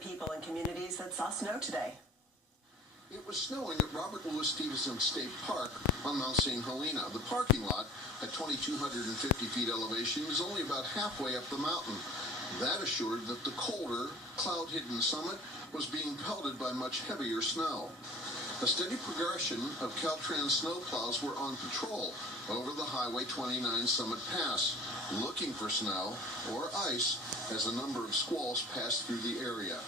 people and communities that saw snow today. It was snowing at Robert Louis Stevenson State Park on Mount St. Helena. The parking lot at 2,250 feet elevation is only about halfway up the mountain. That assured that the colder, cloud-hidden summit was being pelted by much heavier snow. A steady progression of Caltrans snowplows were on patrol over the Highway 29 Summit Pass, looking for snow or ice as a number of squalls passed through the area.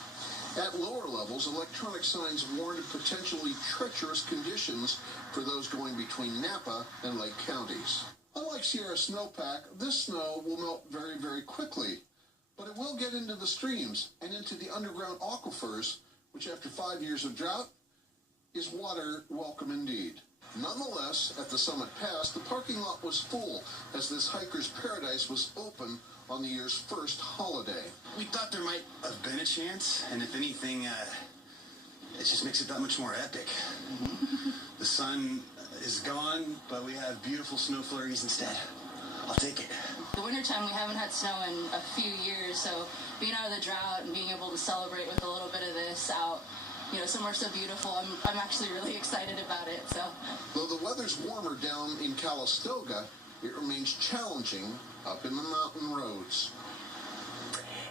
At lower levels, electronic signs warned of potentially treacherous conditions for those going between Napa and Lake counties. Unlike Sierra snowpack, this snow will melt very, very quickly, but it will get into the streams and into the underground aquifers, which after 5 years of drought is water welcome indeed. Nonetheless, at the Summit Pass, the parking lot was full as this hiker's paradise was open on the year's first holiday. We thought there might have been a chance, and if anything, it just makes it that much more epic. The sun is gone, but we have beautiful snow flurries instead. I'll take it. The wintertime, we haven't had snow in a few years, so being out of the drought and being able to celebrate with a little bit of this out, somewhere so beautiful, I'm actually really excited about it. So, though the weather's warmer down in Calistoga, it remains challenging up in the mountain roads.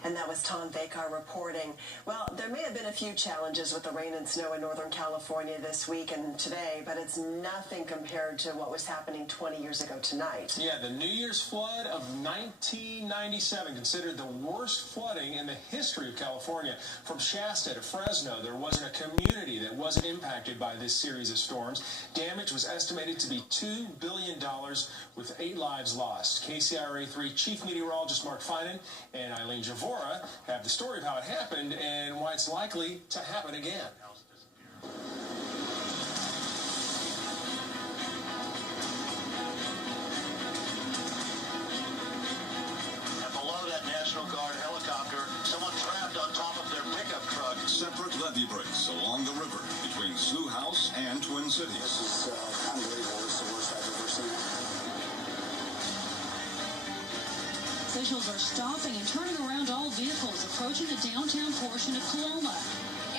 And that was Tom Vakar reporting. Well, there may have been a few challenges with the rain and snow in Northern California this week and today, but it's nothing compared to what was happening 20 years ago tonight. Yeah, the New Year's flood of 1997, considered the worst flooding in the history of California. From Shasta to Fresno, there wasn't a community that wasn't impacted by this series of storms. Damage was estimated to be $2 billion with 8 lives lost. KCRA3 Chief Meteorologist Mark Finan and Eileen Javor have the story of how it happened and why it's likely to happen again. And below that National Guard helicopter, someone trapped on top of their pickup truck. Separate levee breaks along the river between Slough House and Twin Cities. This is unbelievable. This is the worst I've ever seen. Officials are stopping and turning around all vehicles approaching the downtown portion of Coloma.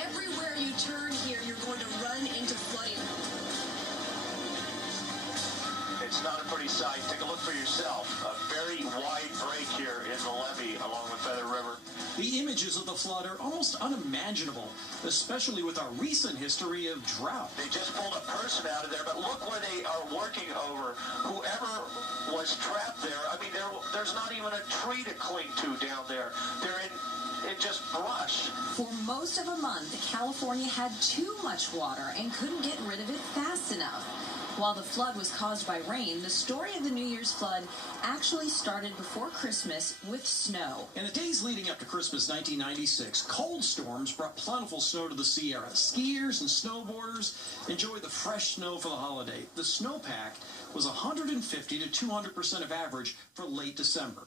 Everywhere you turn here, you're going to run into flooding. It's not a pretty sight. Take a look for yourself. A very wide break here in the levee along the Feather River. The images of the flood are almost unimaginable, especially with our recent history of drought. They just pulled a person out of there, but look where they are working over. Whoever was trapped there, I mean, there's not even a tree to cling to down there. They're in just brush. For most of a month, California had too much water and couldn't get rid of it fast enough. While the flood was caused by rain, the story of the New Year's flood actually started before Christmas with snow. In the days leading up to Christmas 1996, cold storms brought plentiful snow to the Sierra. Skiers and snowboarders enjoyed the fresh snow for the holiday. The snowpack was 150 to 200% of average for late December.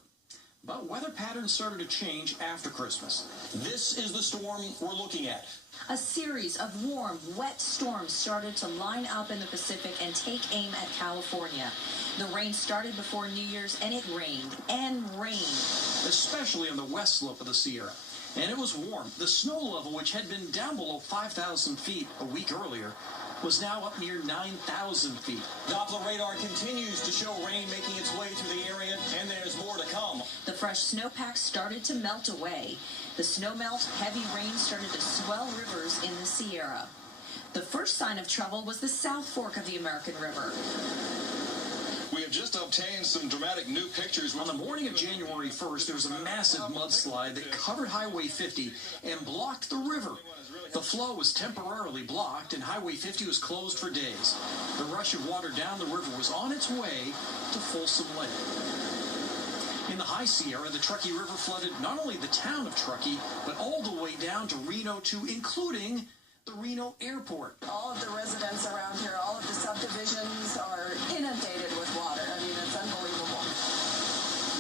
But weather patterns started to change after Christmas. This is the storm we're looking at. A series of warm, wet storms started to line up in the Pacific and take aim at California. The rain started before New Year's, and it rained and rained. Especially on the west slope of the Sierra. And it was warm. The snow level, which had been down below 5,000 feet a week earlier, was now up near 9,000 feet. Doppler radar continues to show rain making its way through the area, and there's more to come. The fresh snowpack started to melt away. The snow melt, heavy rain started to swell rivers in the Sierra. The first sign of trouble was the South Fork of the American River. We have just obtained some dramatic new pictures. On the morning of January 1st, there was a massive mudslide that covered Highway 50 and blocked the river. The flow was temporarily blocked, and Highway 50 was closed for days. The rush of water down the river was on its way to Folsom Lake. In the High Sierra, the Truckee River flooded not only the town of Truckee, but all the way down to Reno, too, including the Reno airport. All of the residents around here, all of the subdivisions are inundated with water. I mean, it's unbelievable.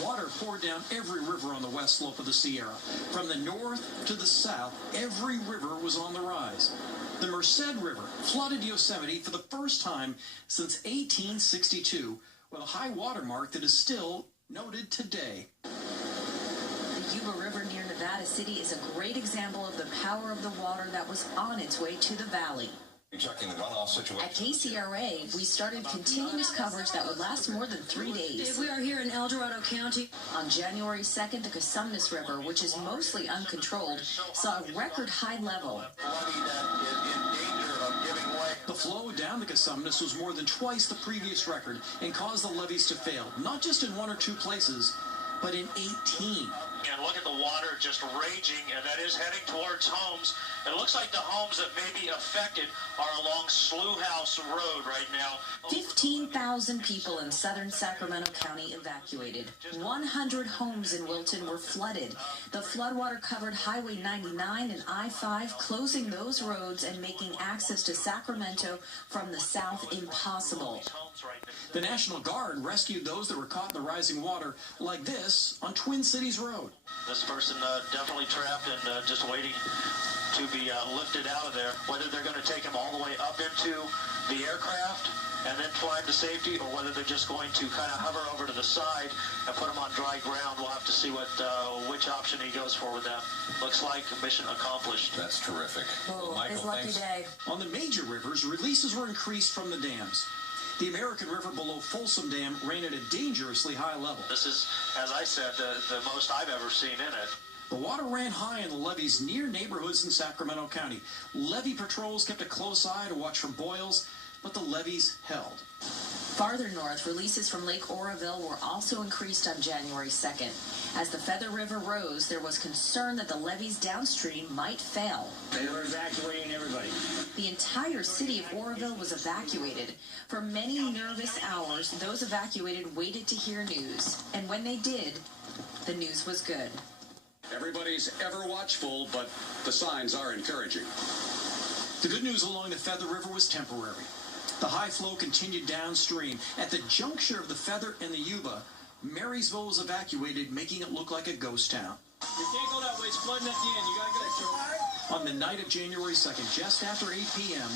Water poured down every river on the west slope of the Sierra. From the north to the south, every river was on the rise. The Merced River flooded Yosemite for the first time since 1862, with a high water mark that is still noted today. The Yuba River near Nevada Nevada City is a great example of the power of the water that was on its way to the valley. Checking the runoff situation. At KCRA, we started continuous coverage that would last more than 3 days. We are here in El Dorado County. On January 2nd, the Cosumnes River, which is mostly uncontrolled, saw a record high level. The flow down the Cosumnes was more than twice the previous record and caused the levees to fail, not just in 1 or 2 places, but in 18. And look at the water just raging, and that is heading towards homes. It looks like the homes that may be affected are along Slough House Road right now. 15,000 people in southern Sacramento County evacuated. 100 homes in Wilton were flooded. The floodwater covered Highway 99 and I-5, closing those roads and making access to Sacramento from the south impossible. The National Guard rescued those that were caught in the rising water, like this, on Twin Cities Road. This person definitely trapped and just waiting to be lifted out of there. Whether they're going to take him all the way up into the aircraft and then fly him to safety, or whether they're just going to kind of hover over to the side and put him on dry ground, we'll have to see which option he goes for with that. Looks like mission accomplished. That's terrific. Oh, Michael, his lucky thanks. day. On the major rivers, releases were increased from the dams. The American River below Folsom Dam ran at a dangerously high level. This is, as I said, the most I've ever seen in it. The water ran high in the levees near neighborhoods in Sacramento County. Levee patrols kept a close eye to watch for boils, but the levees held. Farther north, releases from Lake Oroville were also increased on January 2nd. As the Feather River rose, there was concern that the levees downstream might fail. They were evacuating everybody. The entire city of Oroville was evacuated. For many nervous hours, those evacuated waited to hear news. And when they did, the news was good. Everybody's ever watchful, but the signs are encouraging. The good news along the Feather River was temporary. The high flow continued downstream. At the juncture of the Feather and the Yuba, Marysville was evacuated, making it look like a ghost town. You can't go that way. It's flooding at the end. You gotta go. On the night of January 2nd, just after 8 p.m.,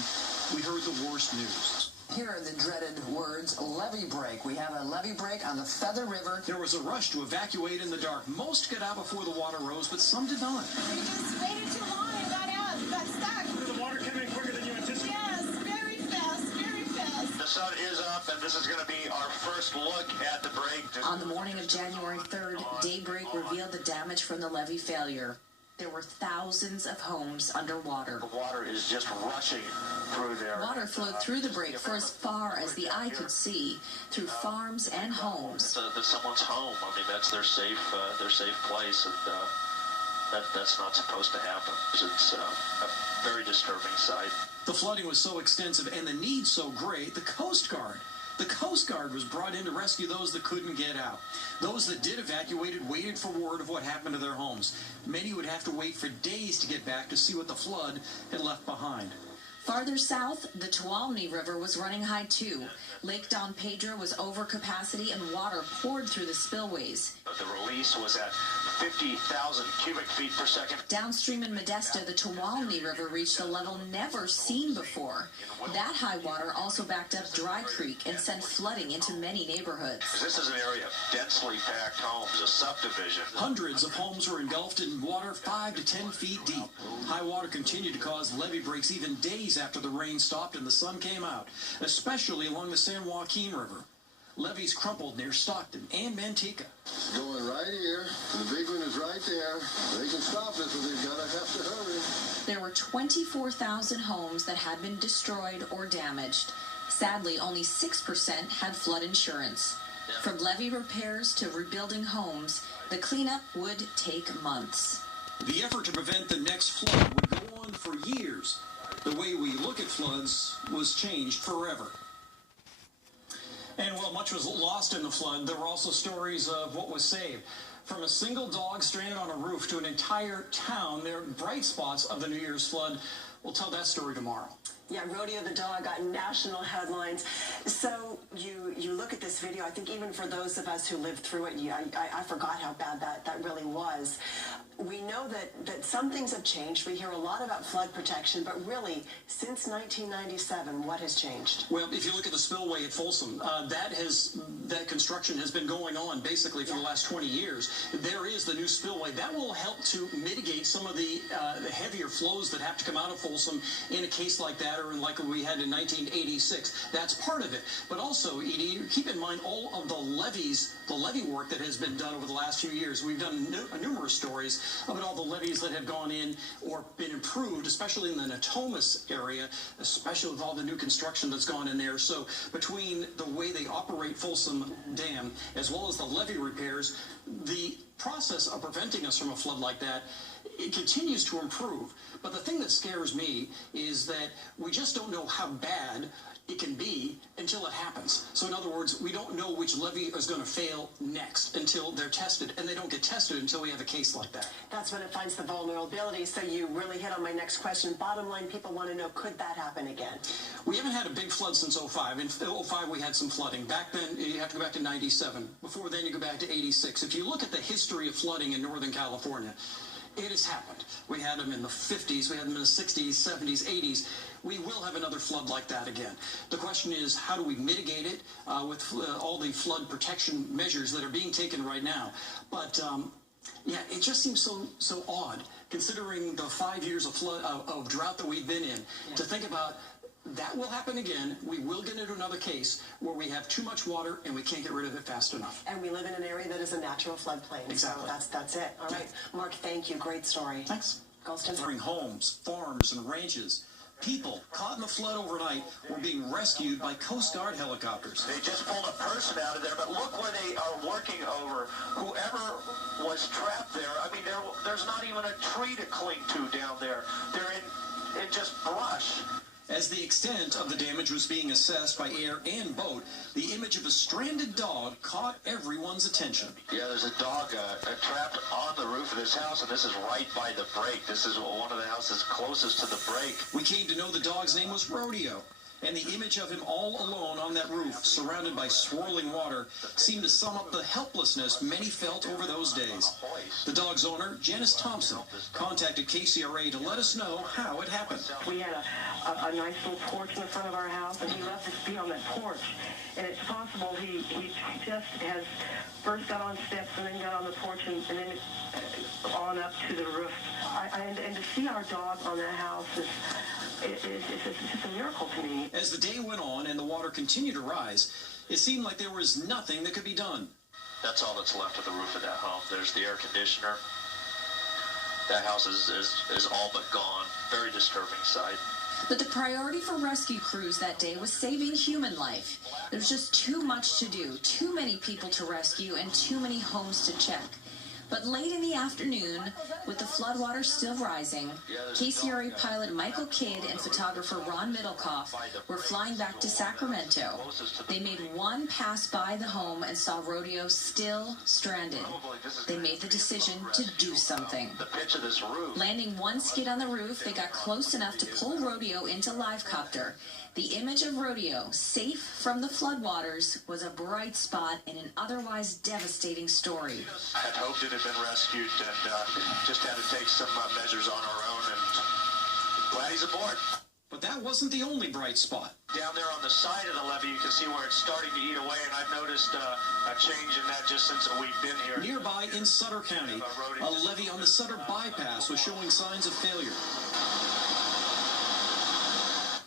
we heard the worst news. Here are the dreaded words, levee break. We have a levee break on the Feather River. There was a rush to evacuate in the dark. Most got out before the water rose, but some did not. We just waited too long and got out, got stuck. Did the water come in quicker than you anticipated? Yes, very fast, very fast. The sun is up, and this is going to be our first look at the break. On the morning of January 3rd, daybreak revealed the damage from the levee failure. There were thousands of homes underwater. The water is just rushing through there. Water flowed through the break for as far as the eye could see, through farms and homes. That's someone's home. I mean, that's their safe place, and that's not supposed to happen. It's a very disturbing sight. The flooding was so extensive and the need so great, the Coast Guard was brought in to rescue those that couldn't get out. Those that did evacuated waited for word of what happened to their homes. Many would have to wait for days to get back to see what the flood had left behind. Farther south, the Tuolumne River was running high too. Lake Don Pedro was over capacity and water poured through the spillways. The release was at 50,000 cubic feet per second. Downstream in Modesto, the Tuolumne River reached a level never seen before. That high water also backed up Dry Creek and sent flooding into many neighborhoods. This is an area of densely packed homes, a subdivision. Hundreds of homes were engulfed in water 5 to 10 feet deep. High water continued to cause levee breaks even days after the rain stopped and the sun came out, especially along the San Joaquin River. Levees crumpled near Stockton and Manteca. Going right here. The big one is right there. They can stop us, but they've got to have to hurry. There were 24,000 homes that had been destroyed or damaged. Sadly, only 6% had flood insurance. From levee repairs to rebuilding homes, the cleanup would take months. The effort to prevent the next flood would go on for years. The way we look at floods was changed forever. And while much was lost in the flood, there were also stories of what was saved. From a single dog stranded on a roof to an entire town, there are bright spots of the New Year's flood. We'll tell that story tomorrow. Yeah, Rodeo the dog got national headlines. So you look at this video, I think even for those of us who lived through it, I forgot how bad that really was. We know that some things have changed. We hear a lot about flood protection, but really, since 1997, what has changed? Well, if you look at the spillway at Folsom, that construction has been going on basically for the last 20 years. There is the new spillway. That will help to mitigate some of the heavier flows that have to come out of Folsom in a case like that, or like we had in 1986. That's part of it. But also, Edie, keep in mind all of the levee work that has been done over the last few years. We've done numerous stories about all the levees that have gone in or been improved, especially in the Natomas area, especially with all the new construction that's gone in there. So between the way they operate Folsom Dam as well as the levee repairs, the process of preventing us from a flood like that, it continues to improve. But the thing that scares me is that we just don't know how bad it can be until it happens. So in other words, we don't know which levee is going to fail next until they're tested, and they don't get tested until we have a case like that. That's when it finds the vulnerability. So you really hit on my next question. Bottom line, people want to know, could that happen again? We haven't had a big flood since 05. In 05, we had some flooding. Back then, you have to go back to 97. Before then, you go back to 86. If you look at the history of flooding in Northern California, it has happened. We had them in the 50s, we had them in the 60s, 70s, 80s. We will have another flood like that again. The question is, how do we mitigate it with all the flood protection measures that are being taken right now? But yeah, it just seems so odd, considering the 5 years of drought that we've been in, to think about that will happen again. We will get into another case where we have too much water and we can't get rid of it fast enough. And we live in an area that is a natural floodplain. Exactly. So that's it. All right. Mark, thank you. Great story. Thanks. Galston. Homes, farms, and ranches. People caught in the flood overnight were being rescued by Coast Guard helicopters. They just pulled a person out of there, but look where they are working over. Whoever was trapped there, I mean, there's not even a tree to cling to down there. They're in just brush. As the extent of the damage was being assessed by air and boat, the image of a stranded dog caught everyone's attention. Yeah, there's a dog trapped on the roof of this house, and this is right by the break. This is one of the houses closest to the break. We came to know the dog's name was Rodeo, and the image of him all alone on that roof, surrounded by swirling water, seemed to sum up the helplessness many felt over those days. The dog's owner, Janice Thompson, contacted KCRA to let us know how it happened. We had a nice little porch in the front of our house, and he left us to be on that porch. And it's possible he just has first got on steps and then got on the porch and then on up to the roof. And to see our dog on that house it's just a miracle to me. As the day went on and the water continued to rise, it seemed like there was nothing that could be done. That's all that's left of the roof of that home. There's the air conditioner. That house is all but gone. Very disturbing sight. But the priority for rescue crews that day was saving human life. There's just too much to do, too many people to rescue, and too many homes to check. But late in the afternoon, with the floodwaters still rising, KCRA pilot Michael Kidd and photographer Ron Middlecoff were flying back to Sacramento. They made one pass by the home and saw Rodeo still stranded. They made the decision to do something. Landing one skid on the roof, they got close enough to pull Rodeo into Livecopter. The image of Rodeo, safe from the floodwaters, was a bright spot in an otherwise devastating story. I had hoped it had been rescued and just had to take some measures on our own, and glad he's aboard. But that wasn't the only bright spot. Down there on the side of the levee, you can see where it's starting to eat away, and I've noticed a change in that just since we've been here. Nearby in Sutter County, a levee on the Sutter bypass was showing signs of failure.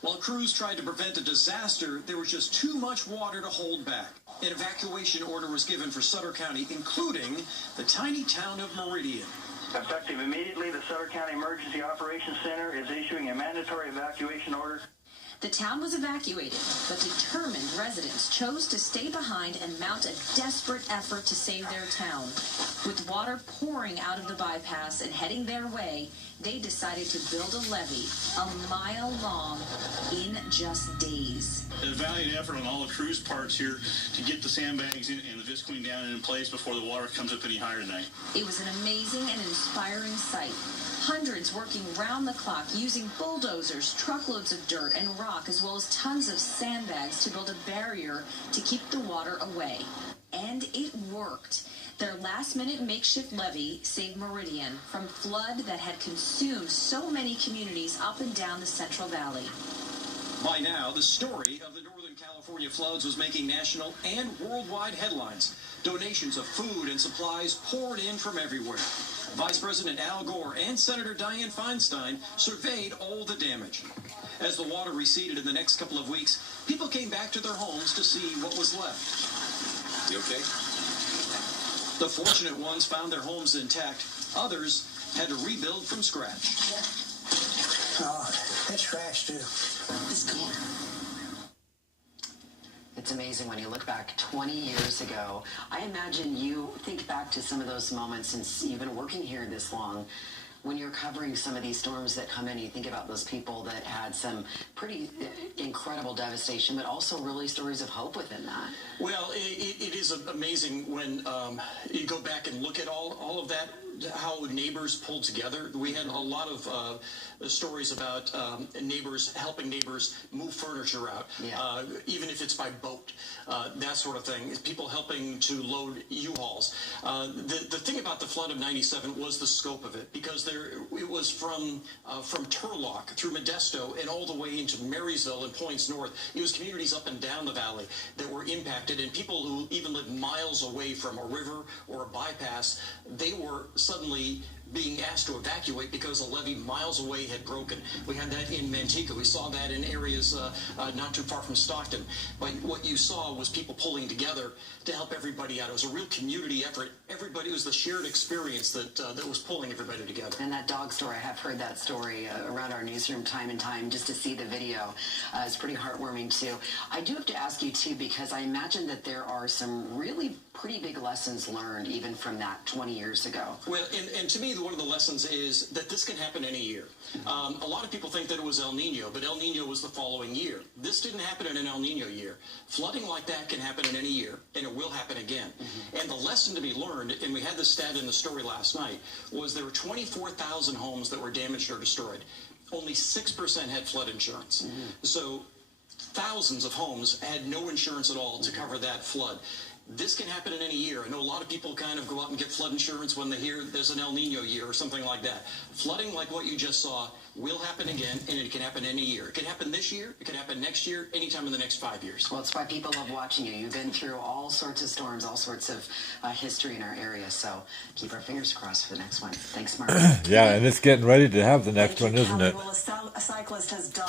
While crews tried to prevent a disaster, there was just too much water to hold back. An evacuation order was given for Sutter County, including the tiny town of Meridian. Effective immediately, the Sutter County Emergency Operations Center is issuing a mandatory evacuation order. The town was evacuated, but determined residents chose to stay behind and mount a desperate effort to save their town. With water pouring out of the bypass and heading their way, they decided to build a levee a mile long in just days. A valiant effort on all the crews' parts here to get the sandbags and the visqueen down and in place before the water comes up any higher tonight. It was an amazing and inspiring sight. Hundreds working round the clock using bulldozers, truckloads of dirt and rock, as well as tons of sandbags to build a barrier to keep the water away. And it worked. Their last-minute makeshift levee saved Meridian from flood that had consumed so many communities up and down the Central Valley. By now, the story of the Northern California floods was making national and worldwide headlines. Donations of food and supplies poured in from everywhere. Vice President Al Gore and Senator Dianne Feinstein surveyed all the damage. As the water receded in the next couple of weeks, people came back to their homes to see what was left. You okay? The fortunate ones found their homes intact. Others had to rebuild from scratch. Oh, it's trash too. It's gone. It's amazing when you look back 20 years ago. I imagine you think back to some of those moments since you've been working here this long. When you're covering some of these storms that come in, you think about those people that had some pretty incredible devastation, but also really stories of hope within that. Well, it is amazing when you go back and look at all of that, how neighbors pulled together. We had a lot of stories about neighbors helping neighbors move furniture out, even if it's by boat, that sort of thing. People helping to load U-Hauls. The thing about the flood of '97 was the scope of it, because it was from Turlock through Modesto and all the way into Marysville and Points North. It was communities up and down the valley that were impacted, and people who even lived miles away from a river or a bypass, they were suddenly being asked to evacuate because a levee miles away had broken. We had that in Manteca. We saw that in areas not too far from Stockton. But what you saw was people pulling together to help everybody out. It was a real community effort. It was the shared experience that was pulling everybody together. And that dog story, I have heard that story around our newsroom time and time, just to see the video. It's pretty heartwarming, too. I do have to ask you, too, because I imagine that there are some really pretty big lessons learned even from that 20 years ago. Well, and to me, one of the lessons is that this can happen any year. A lot of people think that it was El Nino, but El Nino was the following year. This didn't happen in an El Nino year. Flooding like that can happen in any year, and it will happen again. And the lesson to be learned, and we had this stat in the story last night, was there were 24,000 homes that were damaged or destroyed. Only 6% had flood insurance. So thousands of homes had no insurance at all to cover that flood. This can happen in any year. I know a lot of people kind of go out and get flood insurance when they hear there's an El Nino year or something like that. Flooding like what you just saw will happen again, and it can happen any year. It can happen this year, it can happen next year, anytime in the next 5 years. Well, it's why people love watching you. You've been through all sorts of storms, all sorts of history in our area, so keep our fingers crossed for the next one. Thanks, Mark. Yeah, and it's getting ready to have the next one, isn't it? Well, a cyclist has died.